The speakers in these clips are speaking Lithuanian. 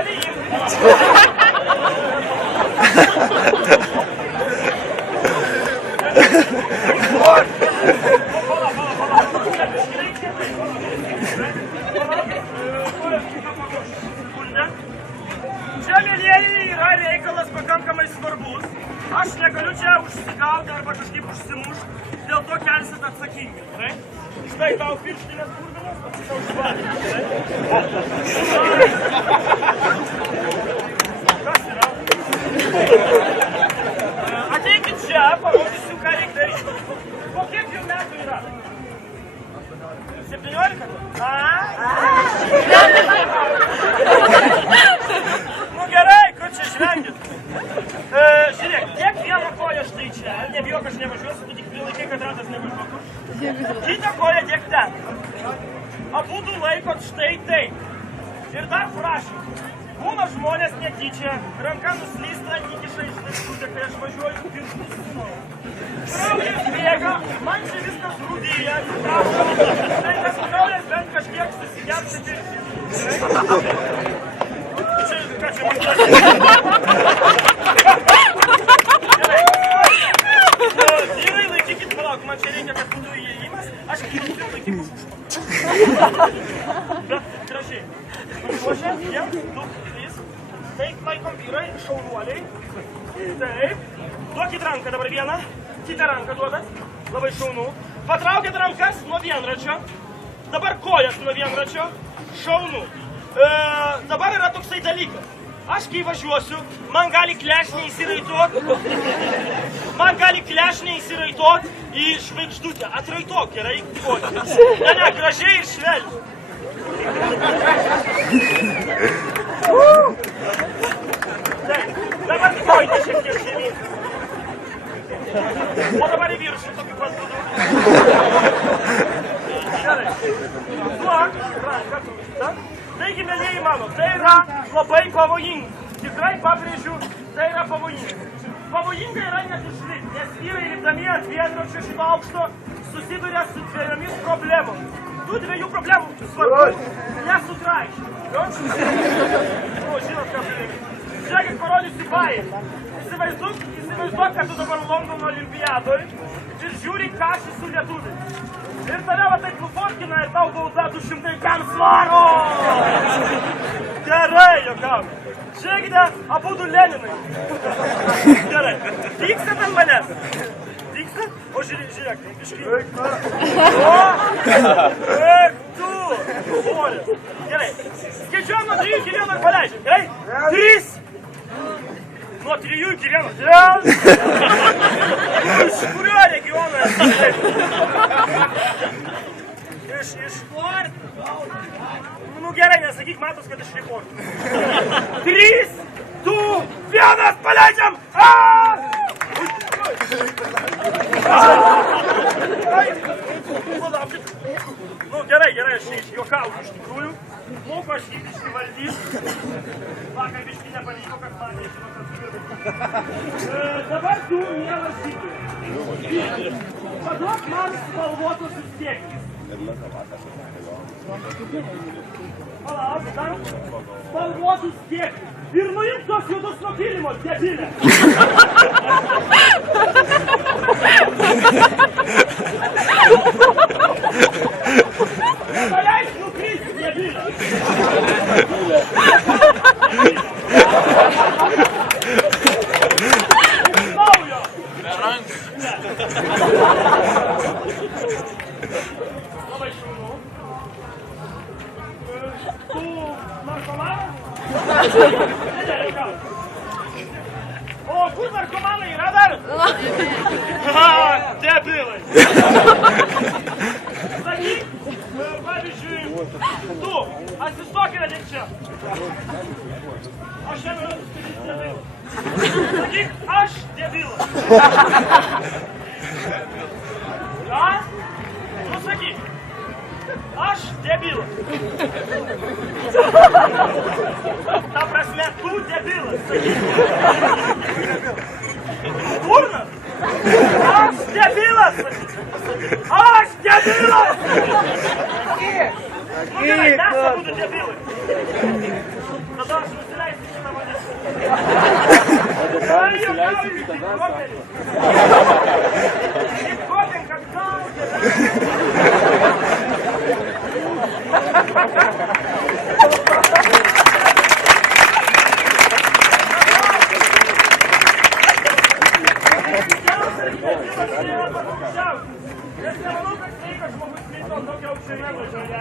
gali imti. Čia, mielieji, yra reikalas pakankamai svarbus. Aš negaliu čia užsigauti arba kažkaip užsimušti, dėl to kelsit atsakingai, gerai? Štai tau pirštinės burbinas, pasitau žvalį, gerai? Kas yra? Ateikit čia, parodysiu, ką reikia daryti. Po kiek jau metų yra? 17? Nu gerai, kur čia žvengit? Žiūrėk, tiek vieną koją štai čia, nebijok, aš nevažiuosiu, tu tik prilaikai, kad ratas nevažiuotų. Kitą koją tiek ten. Abudu laikot štai taip. Ir dar prašym, būna žmonės netyčia, ranka nuslysta, įkiša iš daiktų, kai aš važiuoju pirštus. Kraujas bėga, man čia viskas rūdyja, prašom, tai tas kraujas bent kažkiek susigersi pirštis. Ką čia man prašyti? Vyrai, laikykit, palauk, man čia reikia, kad būtų įėjimas, aš krypsiu ir laikyk už užpakalį. Bet gražiai. Paruošę, jie, 2, 3. Taip, laikom vyrai, šaunuoliai. Taip. Duokit ranką dabar vieną, kitą ranką duodat. Labai šaunu. Patraukit rankas nuo vienračio. Dabar kojas nuo vienračio. Šaunu. Dabar yra toksai dalykas. Aš kai važiuosiu, man gali klešniai įsiraitot į žvaigždutę. Atraitok, gerai, kojas. Ne, gražiai ir švelniai. Taip, dabar kojinė šiek tiek žemyn. O dabar į viršų tokiu pat būdu. Gerai. Duok ranką tuštą. Taigi, mielieji mano, tai yra labai pavojinga. Tikrai pabrėžiu, tai yra pavojinga. Pavojinga yra net išlipti, nes vyrai lipdami ant vienračio šito aukšto susiduria su dviejomis problemomis. Tų dviejų problemų svarbu nesutraišti. O, žinot, ką žiūrėkit. Žiūrėkit, parodysiu baimę. Įsivaizduok, kad tu dabar Londono olimpiadoj ir žiūri, ką aš esu lietuvis. Ir tave va taip nufotkina ir tau bauda 200 kam svaro. Gerai, jokauju. Žiūrėkite, abudu Leninai. Gerai. Vykstat ant manęs? Vykstat? O žiūrėk, biškai. O, eik tu. Žmonės. Gerai. Skaičiuojam nuo 3 iki 1 ir paleidžiam. Gerai? 3. Nuo 3 iki 1. Iš kurio regiono esi? Iš Floridos. Nu gerai, nesakyk, matos, kad iš Floridos. 3, 2, 1, paleidžiam! Nu gerai, aš juokauju iš tikrųjų. Moku aš jį biškį valdyt. Vakar biškį nepavyko, kad man nežino, kad turiu. Dabar tu, mielas žydui. Paduok man spalvotusius kiekius. Palauk, dar spalvotus kiekius. Ir nuimk tos juodus nuo kilimo, debilė. Paleisk nukrypti, debilė. Naujo. Labai šaunu. Tu narkomanas? Ne, reikau. O kur narkomanai yra dar? Debilai. Sakyk, pavyzdžiui, tu, atsistok ir ateik čia. Aš šiandien skaityti debilas. Sakyk, aš debilas. Ką? Nu sakyk, aš debilas. Ta prasme, tu debilas, sakyk. Kurnas? Aš debilas, sakyk. Aš debilas! Nu gerai, mes abudu debilai. Tada aš nusileisi į tave. Kaip kopin, kad Nes nemanau, kad sveikas žmogus skaito tokio aukščiamėno žodžio.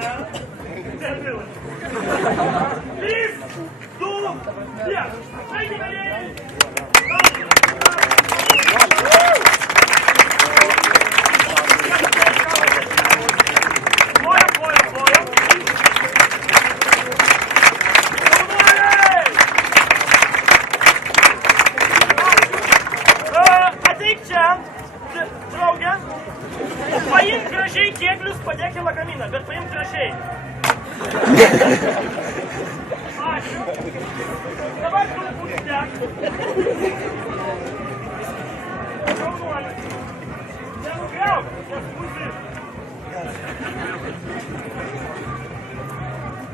3, 2, 1. Sveiki, mielieji! Plojam. Ateik čia, draugė. Paimk gražiai kėglius, padėk į lagaminą, bet paimk gražiai. Ačiū. Dabar tu uždek. Jaunuolis. Nenugriauk, nes būsi.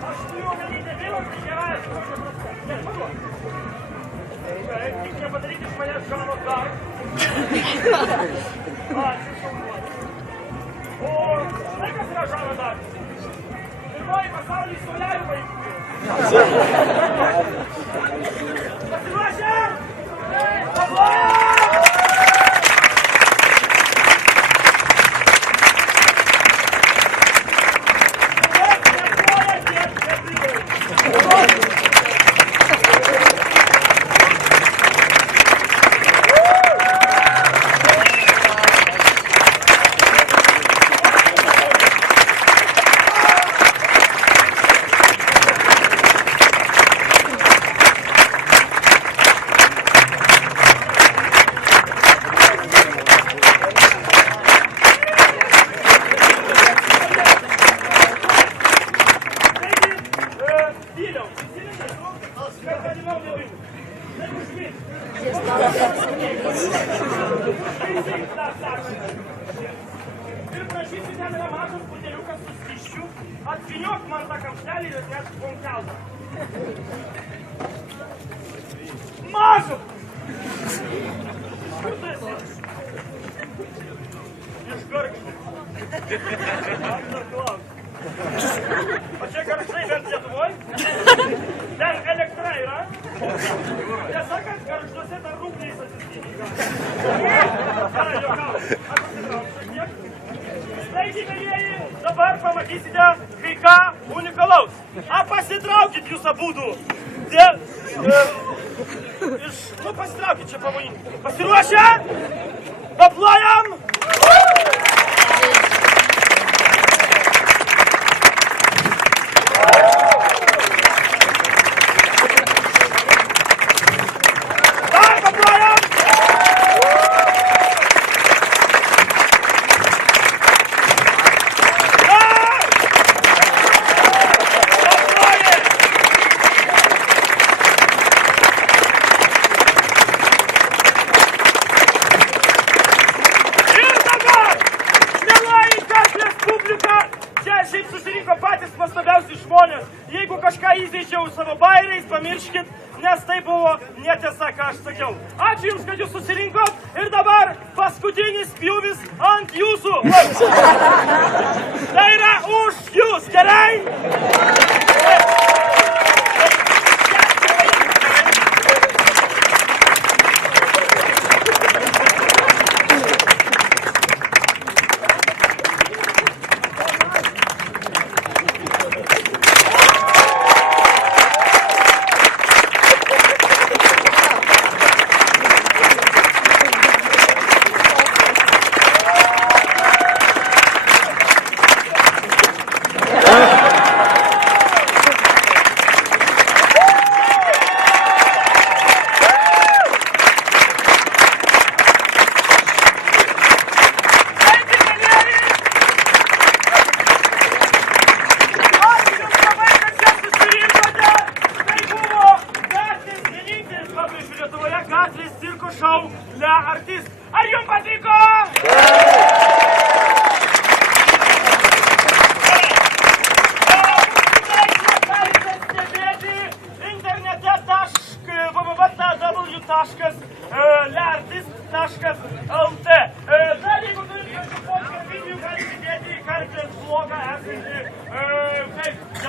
Aš turiu omeny debilas, tai gerąją žodžio prasme. Nežinau. Tik nepadaryti iš manęs žano dar. Ačiū, šaunuolis. O štai kas yra žano darbas? Pirmoji pasaulyje soliariumai. Pasiruošę? Paplojam! Ir prašysiu, ten yra mažas buteliukas su skysčiu. Atvyniok man tą kamštelį ir atnešk bonkeltą. Mažas! Kur tu esi? Iš Gargždų. O čia Gargždai bent Lietuvoj? Ten elektra yra? Tiesa, kad Gargžduose dar rūkliais atsiskyrė. Gerai, juokauju. Atsitrauk šiek tiek. Sveiki, mielieji, dabar pamatysite kai ką unikalaus. Pasitraukit jūs abudu. Pasitraukit, čia pavojingai. Pasiruošę? Paplojam! Jeigu kažką įžeidžiau savo bairiais, pamirškit, nes tai buvo netiesa, ką aš sakiau. Ačiū Jums, kad Jūs susirinkot ir dabar paskutinis pjūvis ant Jūsų. Tai yra už Jūs, gerai? Ar Jums patiko? Galite stebėti internete www.www www.karklės.lt. Dar jeigu turite kažkokį video, galite įdėti į Karklės blogą esantį